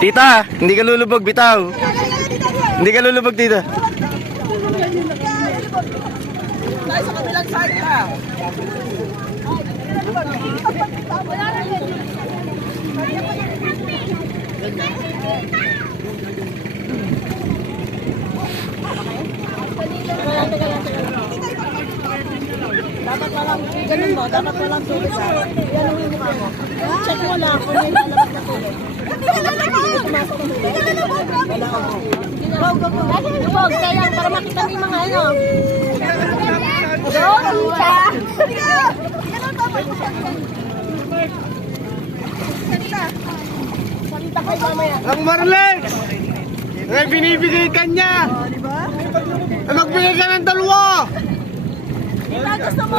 Tita, hindi ka lulubog, bitaw. Hindi ka lulubog, tita. Tayo sa kabilang side ka. Dapat walang, ganun mo, dapat walang tubig sa yan ang mukha mo. Check mo lang kung may lalabas na tubig. Lubog, kaya para makita mo yung mga ano. Go, Lisa! Salita kayo mamaya. Ang Marlex! Ay, binibigay ka niya! Ay, magbigay ka ng dalawa! Gusto mo?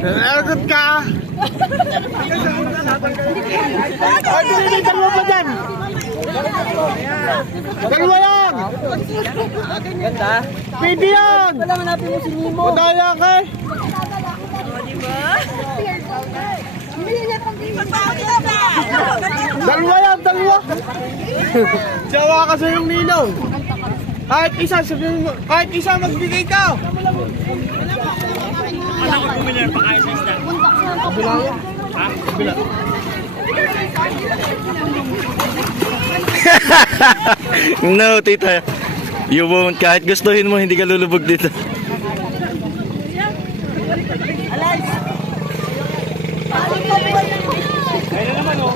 Nalagot ka! Ay, binibigay dalawa pa dyan! Dalawa lang! Ganda. Pwede yan! Wala manapin mo si Nemo. Madaya ka eh! Dalawa yan, dalawa! Jawa kasi yung ninong! Kahit isa, sabihin mo, kahit isa magbigay ka! Ano ko bumili ng pakain sa isda? Kabila yan. Ha? Kabila. No, tita. You won't. Kahit gustuhin mo, hindi ka lulubog dito. Alas! Ayun na naman oh.